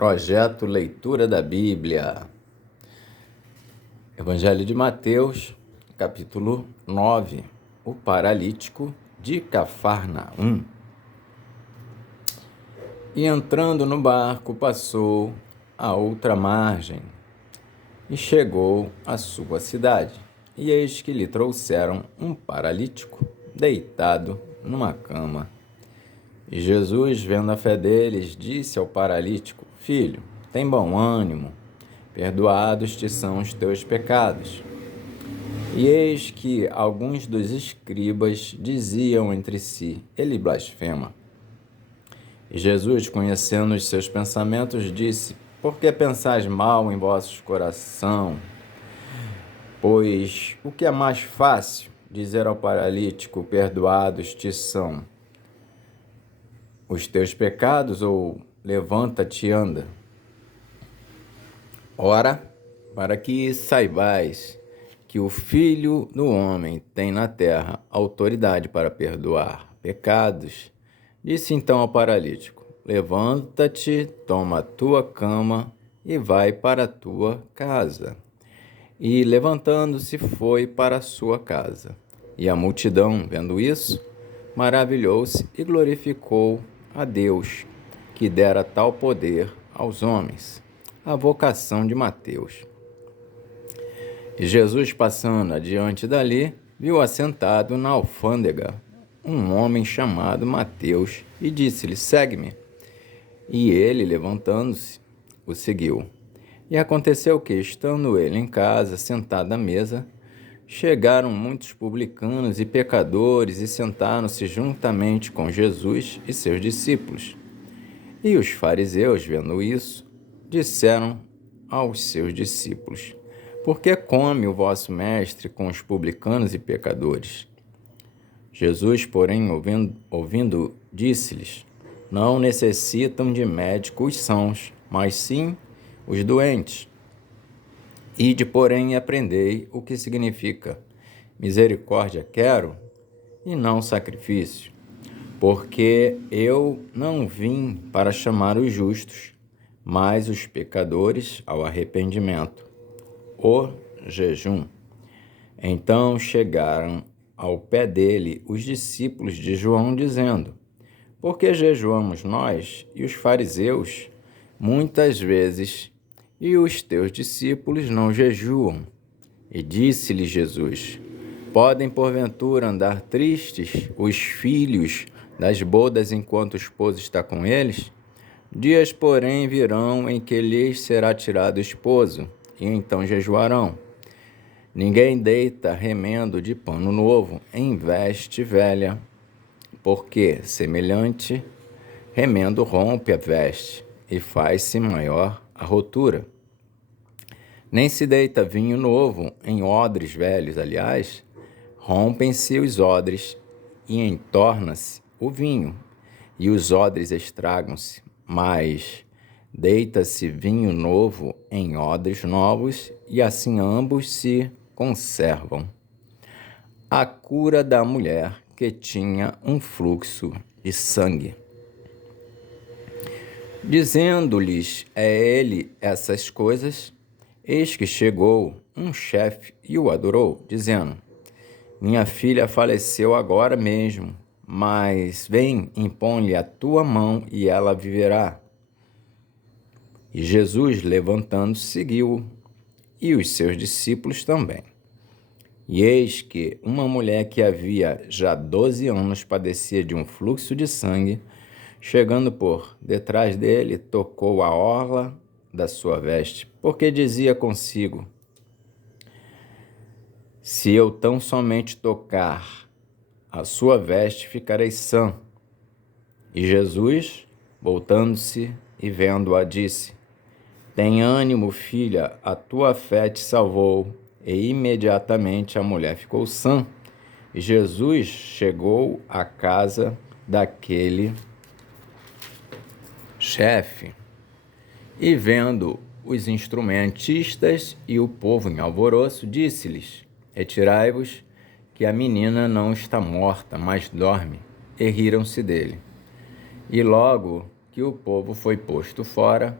Projeto Leitura da Bíblia. Evangelho de Mateus, capítulo 9. O paralítico de Cafarnaum. E entrando no barco, passou à outra margem e chegou à sua cidade. E eis que lhe trouxeram um paralítico deitado numa cama. E Jesus, vendo a fé deles, disse ao paralítico: Filho, tem bom ânimo, perdoados te são os teus pecados. E eis que alguns dos escribas diziam entre si: Ele blasfema. E Jesus, conhecendo os seus pensamentos, disse: Por que pensais mal em vossos corações? Pois o que é mais fácil, dizer ao paralítico: Perdoados te são os teus pecados, ou levanta-te e anda? Ora, para que saibais que o Filho do Homem tem na terra autoridade para perdoar pecados, disse então ao paralítico: Levanta-te, toma a tua cama e vai para a tua casa. E levantando-se foi para a sua casa. E a multidão, vendo isso, maravilhou-se e glorificou a Deus, que dera tal poder aos homens. A vocação de Mateus. E Jesus, passando adiante dali, viu assentado na alfândega um homem chamado Mateus e disse-lhe: Segue-me. E ele, levantando-se, o seguiu. E aconteceu que, estando ele em casa, sentado à mesa, chegaram muitos publicanos e pecadores e sentaram-se juntamente com Jesus e seus discípulos. E os fariseus, vendo isso, disseram aos seus discípulos: Por que come o vosso mestre com os publicanos e pecadores? Jesus, porém, ouvindo, disse-lhes: Não necessitam de médico os sãos, mas sim os doentes. Ide, porém, e aprendei o que significa: misericórdia quero e não sacrifício, porque eu não vim para chamar os justos, mas os pecadores ao arrependimento. O jejum. Então chegaram ao pé dele os discípulos de João, dizendo: Por que jejuamos nós e os fariseus muitas vezes, e os teus discípulos não jejuam? E disse-lhe Jesus: Podem porventura andar tristes os filhos das bodas enquanto o esposo está com eles? Dias, porém, virão em que lhes será tirado o esposo, e então jejuarão. Ninguém deita remendo de pano novo em veste velha, porque semelhante remendo rompe a veste e faz-se maior a rotura. Nem se deita vinho novo em odres velhos, aliás, rompem-se os odres e entorna-se o vinho, e os odres estragam-se, mas deita-se vinho novo em odres novos, e assim ambos se conservam. A cura da mulher que tinha um fluxo de sangue. Dizendo-lhes ele essas coisas, eis que chegou um chefe e o adorou, dizendo: Minha filha faleceu agora mesmo, mas vem, impõe-lhe a tua mão e ela viverá. E Jesus, levantando-se, seguiu-o, e os seus discípulos também. E eis que uma mulher que havia já 12 anos padecia de um fluxo de sangue, chegando por detrás dele, tocou a orla da sua veste, porque dizia consigo: Se eu tão somente tocar a sua veste, ficarei sã. E Jesus, voltando-se e vendo-a, disse: Tem ânimo, filha, a tua fé te salvou. E imediatamente a mulher ficou sã. E Jesus chegou à casa daquele chefe, e vendo os instrumentistas e o povo em alvoroço, disse-lhes: Retirai-vos, que a menina não está morta, mas dorme. E riram-se dele. E logo que o povo foi posto fora,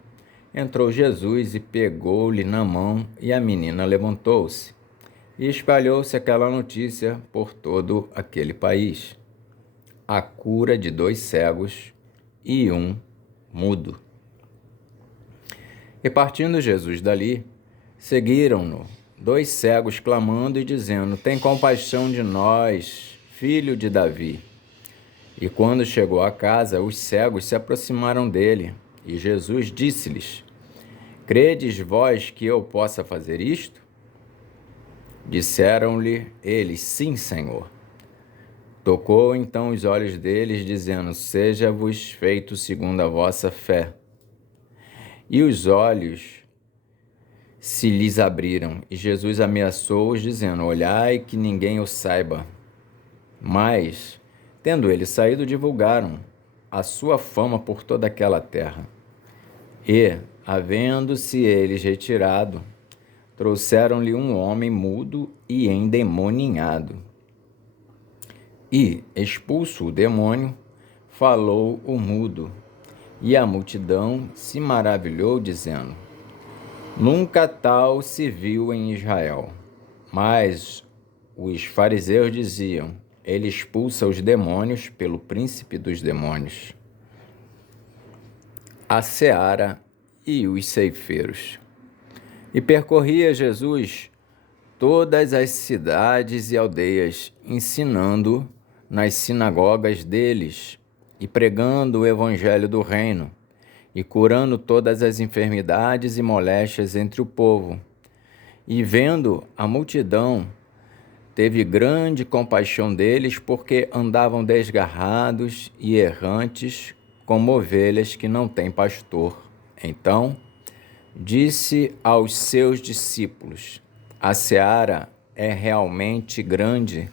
Entrou Jesus e pegou-lhe na mão, e a menina levantou-se. E espalhou-se aquela notícia por todo aquele país. A cura de 2 cegos e um mudo. E partindo Jesus dali, seguiram-no 2 cegos clamando e dizendo: Tem compaixão de nós, filho de Davi. E quando chegou à casa, os cegos se aproximaram dele, e Jesus disse-lhes: Credes vós que eu possa fazer isto? Disseram-lhe eles: Sim, Senhor. Tocou então os olhos deles, dizendo: Seja-vos feito segundo a vossa fé. E os olhos se lhes abriram, e Jesus ameaçou-os, dizendo: Olhai que ninguém o saiba. Mas, tendo eles saído, divulgaram a sua fama por toda aquela terra. E, havendo-se eles retirado, trouxeram-lhe um homem mudo e endemoninhado. E, expulso o demônio, falou o mudo, e a multidão se maravilhou, dizendo: Nunca tal se viu em Israel. Mas os fariseus diziam: Ele expulsa os demônios pelo príncipe dos demônios. A seara e os ceifeiros. E percorria Jesus todas as cidades e aldeias, ensinando nas sinagogas deles e pregando o evangelho do reino, e curando todas as enfermidades e moléstias entre o povo. E vendo a multidão, teve grande compaixão deles, porque andavam desgarrados e errantes, como ovelhas que não têm pastor. Então disse aos seus discípulos: A seara é realmente grande,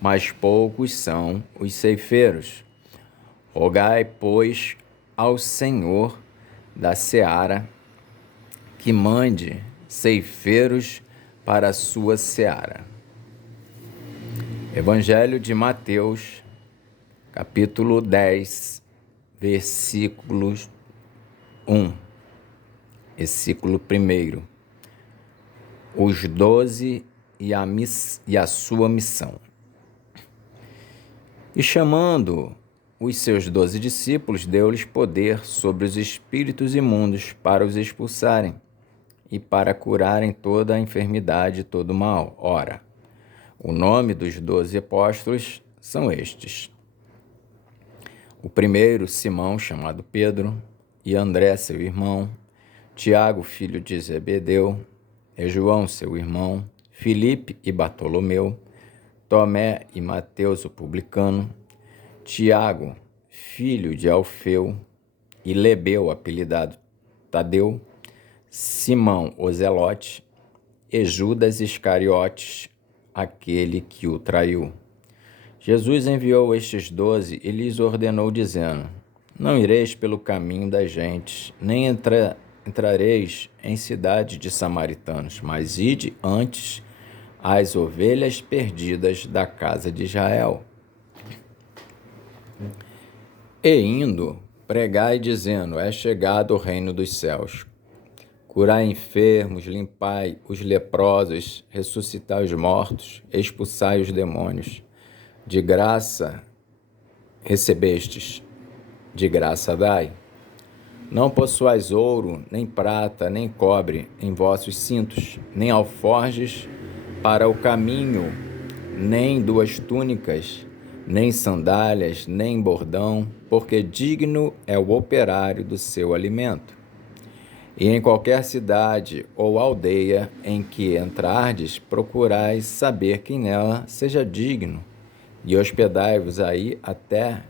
mas poucos são os ceifeiros. Rogai, pois, ao Senhor da seara que mande ceifeiros para a sua seara. Evangelho de Mateus, capítulo 10, versículos 1. Versículo 1. Os 12 e a sua missão. E chamando os seus 12 discípulos, deu-lhes poder sobre os espíritos imundos para os expulsarem e para curarem toda a enfermidade e todo o mal. Ora, o nome dos 12 apóstolos são estes: o primeiro, Simão, chamado Pedro, e André, seu irmão, Tiago, filho de Zebedeu, e João, seu irmão, Filipe e Bartolomeu, Tomé e Mateus, o publicano, Tiago, filho de Alfeu, e Lebeu, apelidado Tadeu, Simão, o Zelote, e Judas Iscariotes, aquele que o traiu. Jesus enviou estes 12 e lhes ordenou, dizendo: Não ireis pelo caminho das gentes, nem entrareis em cidade de samaritanos, mas ide antes às ovelhas perdidas da casa de Israel. E indo, pregai dizendo: É chegado o reino dos céus. Curai enfermos, limpai os leprosos, ressuscitai os mortos, expulsai os demônios. De graça recebestes, de graça dai. Não possuais ouro, nem prata, nem cobre em vossos cintos, nem alforjes para o caminho, nem 2 túnicas, nem sandálias, nem bordão, porque digno é o operário do seu alimento. E em qualquer cidade ou aldeia em que entrardes, procurais saber quem nela seja digno, e hospedai-vos aí até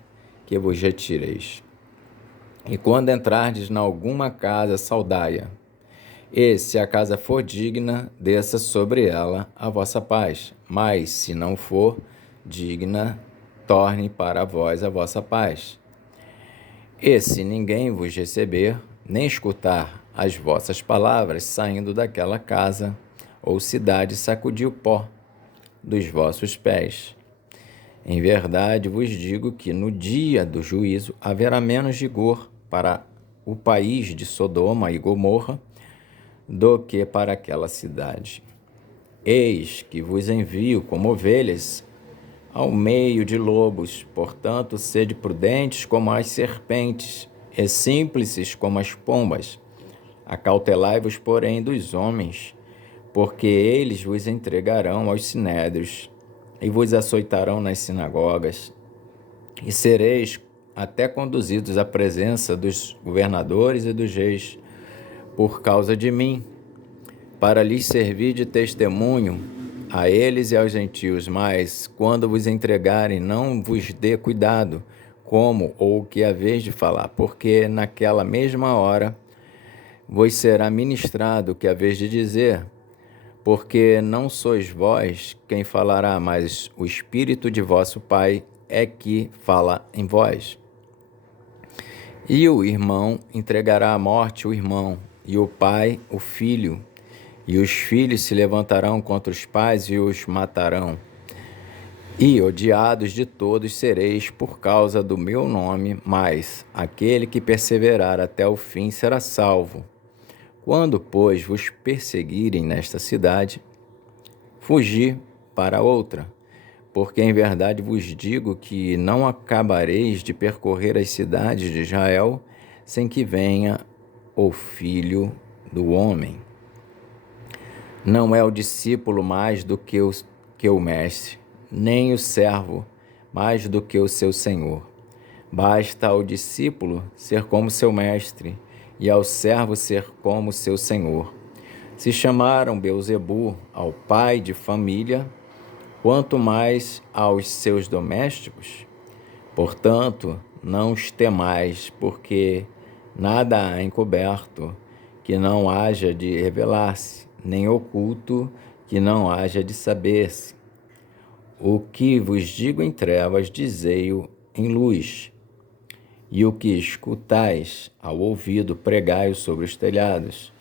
que vos retireis. E quando entrardes na alguma casa, saudai-a. E se a casa for digna, desça sobre ela a vossa paz. Mas se não for digna, torne para vós a vossa paz. E se ninguém vos receber, nem escutar as vossas palavras, saindo daquela casa ou cidade, sacudi o pó dos vossos pés. Em verdade vos digo que no dia do juízo haverá menos rigor para o país de Sodoma e Gomorra do que para aquela cidade. Eis que vos envio como ovelhas ao meio de lobos, portanto, sede prudentes como as serpentes e simples como as pombas. Acautelai-vos, porém, dos homens, porque eles vos entregarão aos sinédrios e vos açoitarão nas sinagogas, e sereis até conduzidos à presença dos governadores e dos reis por causa de mim, para lhes servir de testemunho a eles e aos gentios. Mas, quando vos entregarem, não vos dê cuidado como ou o que haveis de falar, porque naquela mesma hora vos será ministrado o que haveis de dizer, porque não sois vós quem falará, mas o Espírito de vosso Pai é que fala em vós. E o irmão entregará à morte o irmão, e o pai o filho, e os filhos se levantarão contra os pais e os matarão. E odiados de todos sereis por causa do meu nome, mas aquele que perseverar até o fim será salvo. Quando, pois, vos perseguirem nesta cidade, fugi para outra, porque em verdade vos digo que não acabareis de percorrer as cidades de Israel sem que venha o Filho do Homem. Não é o discípulo mais do que o mestre, nem o servo mais do que o seu senhor. Basta ao discípulo ser como seu mestre, e ao servo ser como seu senhor. Se chamaram Beelzebu ao pai de família, quanto mais aos seus domésticos. Portanto, não os temais, porque nada há encoberto que não haja de revelar-se, nem oculto que não haja de saber-se. O que vos digo em trevas, dizei-o em luz, e o que escutais ao ouvido, pregai-o sobre os telhados.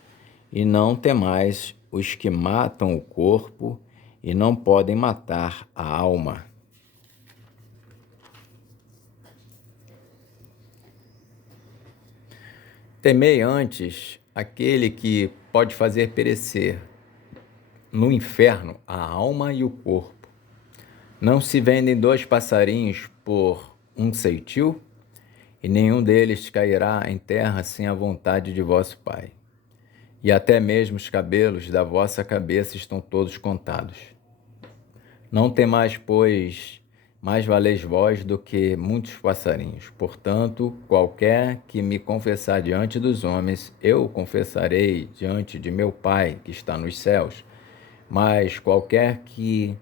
E não temais os que matam o corpo e não podem matar a alma. Temei antes aquele que pode fazer perecer no inferno a alma e o corpo. Não se vendem 2 passarinhos por um ceitil? E nenhum deles cairá em terra sem a vontade de vosso Pai. E até mesmo os cabelos da vossa cabeça estão todos contados. Não temais, pois, mais valeis vós do que muitos passarinhos. Portanto, qualquer que me confessar diante dos homens, eu o confessarei diante de meu Pai que está nos céus. Mas qualquer que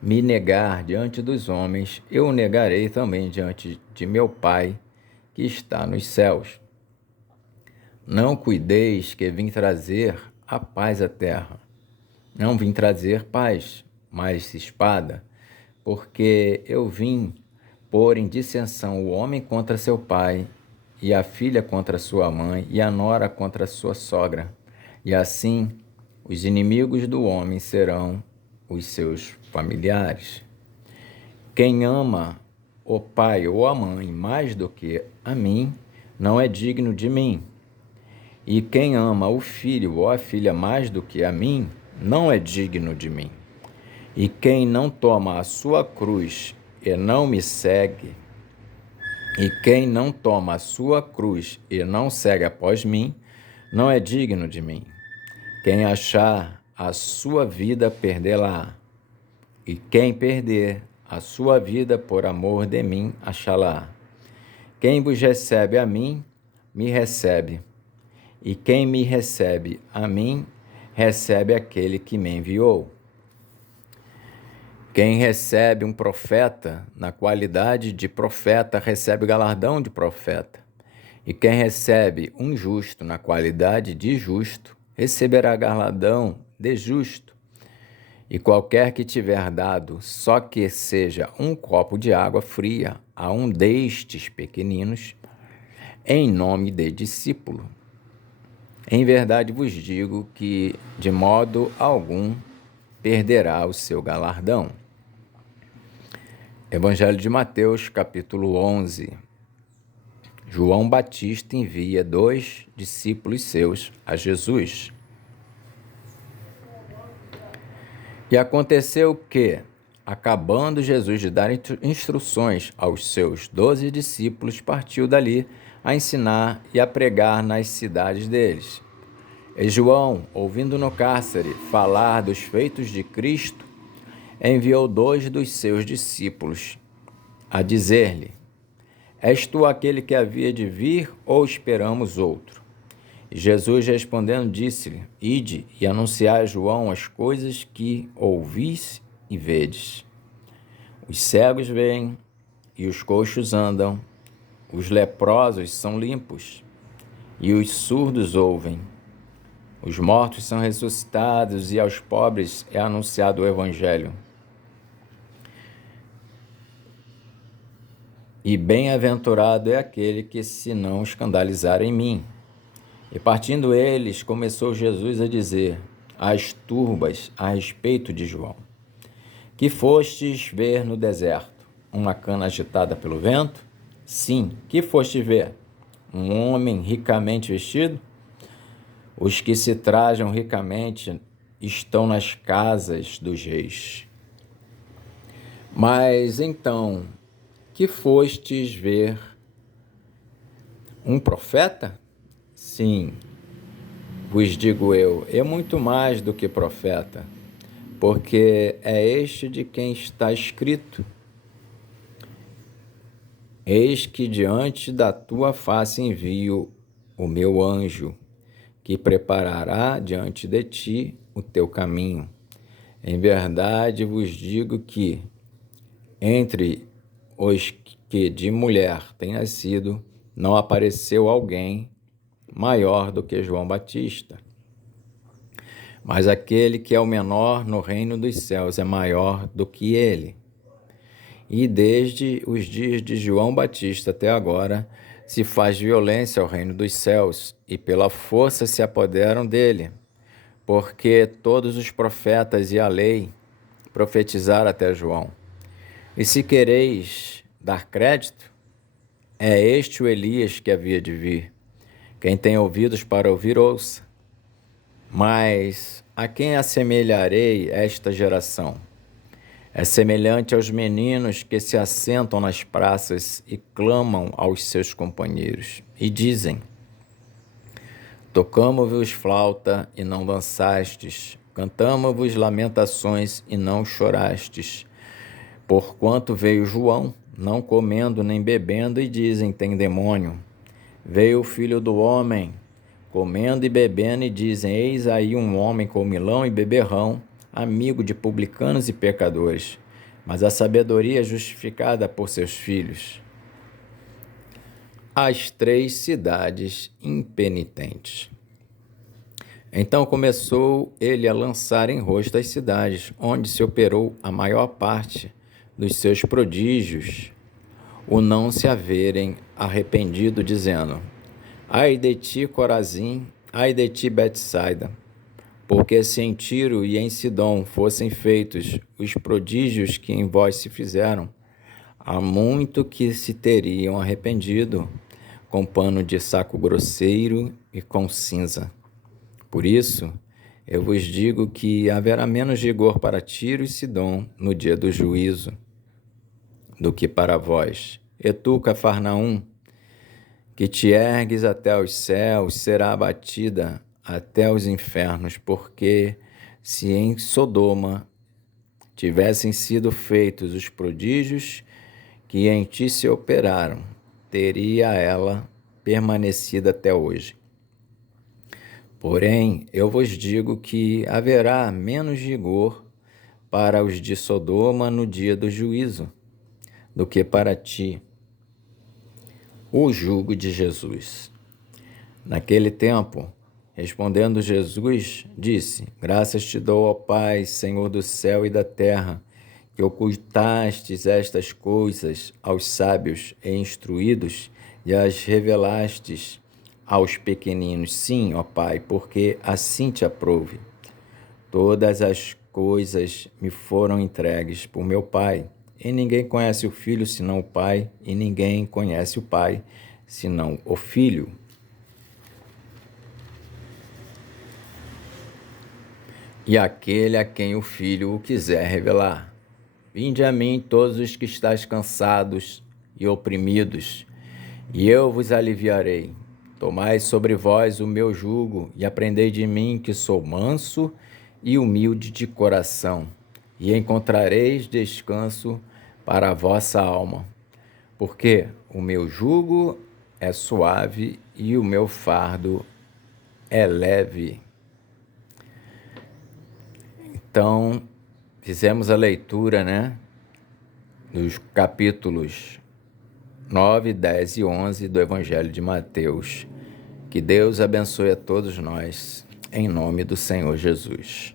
me negar diante dos homens, eu o negarei também diante de meu Pai que está nos céus. Não cuideis que vim trazer a paz à terra. Não vim trazer paz, mas espada, porque eu vim pôr em dissensão o homem contra seu pai, e a filha contra sua mãe, e a nora contra sua sogra. E assim, os inimigos do homem serão os seus familiares. Quem ama o pai ou a mãe mais do que a mim, não é digno de mim. E quem ama o filho ou a filha mais do que a mim, não é digno de mim. E quem não toma a sua cruz e não me segue, e quem não toma a sua cruz e não segue após mim, não é digno de mim. Quem achar a sua vida, perdê-la-á. E quem perder a sua vida por amor de mim, achá-la-á. Quem vos recebe a mim, me recebe. E quem me recebe a mim, recebe aquele que me enviou. Quem recebe um profeta na qualidade de profeta, recebe galardão de profeta. E quem recebe um justo na qualidade de justo, receberá galardão de justo. E qualquer que tiver dado, só que seja um copo de água fria, a um destes pequeninos, em nome de discípulo, em verdade vos digo que, de modo algum, perderá o seu galardão. Evangelho de Mateus, capítulo 11. João Batista envia 2 discípulos seus a Jesus. E aconteceu que, acabando Jesus de dar instruções aos seus 12 discípulos, partiu dali a ensinar e a pregar nas cidades deles. E João, ouvindo no cárcere falar dos feitos de Cristo, enviou 2 dos seus discípulos a dizer-lhe: És tu aquele que havia de vir, ou esperamos outro? E Jesus respondendo disse-lhe: Ide e anunciai a João as coisas que ouvis e vedes. Os cegos veem e os coxos andam, os leprosos são limpos e os surdos ouvem. Os mortos são ressuscitados e aos pobres é anunciado o Evangelho. E bem-aventurado é aquele que se não escandalizar em mim. E partindo eles, começou Jesus a dizer às turbas a respeito de João: Que fostes ver no deserto? Uma cana agitada pelo vento? Sim, que foste ver? Um homem ricamente vestido? Os que se trajam ricamente estão nas casas dos reis. Mas então, que fostes ver? Um profeta? Sim, vos digo eu, é muito mais do que profeta, porque é este de quem está escrito: Eis que diante da tua face envio o meu anjo, que preparará diante de ti o teu caminho. Em verdade vos digo que, entre os que de mulher têm nascido, não apareceu alguém maior do que João Batista. Mas aquele que é o menor no reino dos céus é maior do que ele. E desde os dias de João Batista até agora se faz violência ao reino dos céus, e pela força se apoderam dele, porque todos os profetas e a lei profetizaram até João. E se quereis dar crédito, é este o Elias que havia de vir. Quem tem ouvidos para ouvir, ouça. Mas a quem assemelharei esta geração? É semelhante aos meninos que se assentam nas praças e clamam aos seus companheiros, e dizem: Tocamo-vos flauta e não dançastes, cantamo-vos lamentações e não chorastes. Porquanto veio João, não comendo nem bebendo, e dizem: tem demônio. Veio o Filho do Homem, comendo e bebendo, e dizem: eis aí um homem comilão e beberrão, amigo de publicanos e pecadores. Mas a sabedoria é justificada por seus filhos. As 3 cidades impenitentes. Então começou ele a lançar em rosto as cidades, onde se operou a maior parte dos seus prodígios, o não se haverem arrependido, dizendo: ai de ti, Corazim, ai de ti, Betsaida, porque se em Tiro e em Sidom fossem feitos os prodígios que em vós se fizeram, há muito que se teriam arrependido, com pano de saco grosseiro e com cinza. Por isso, eu vos digo que haverá menos rigor para Tiro e Sidom no dia do juízo do que para vós. E tu, Cafarnaum, que te ergues até os céus, será abatida até os infernos, porque se em Sodoma tivessem sido feitos os prodígios que em ti se operaram, teria ela permanecido até hoje. Porém, eu vos digo que haverá menos rigor para os de Sodoma no dia do juízo do que para ti. O jugo de Jesus. Naquele tempo, respondendo Jesus, disse: graças te dou, ó Pai, Senhor do céu e da terra, que ocultastes estas coisas aos sábios e instruídos e as revelastes aos pequeninos. Sim, ó Pai, porque assim te aprouve. Todas as coisas me foram entregues por meu Pai, e ninguém conhece o Filho senão o Pai, e ninguém conhece o Pai senão o Filho. E aquele a quem o Filho o quiser revelar. Vinde a mim todos os que estáis cansados e oprimidos, e eu vos aliviarei. Tomai sobre vós o meu jugo e aprendei de mim, que sou manso e humilde de coração, e encontrareis descanso para a vossa alma. Porque o meu jugo é suave e o meu fardo é leve. Então, fizemos a leitura, dos capítulos 9, 10 e 11 do Evangelho de Mateus. Que Deus abençoe a todos nós, em nome do Senhor Jesus.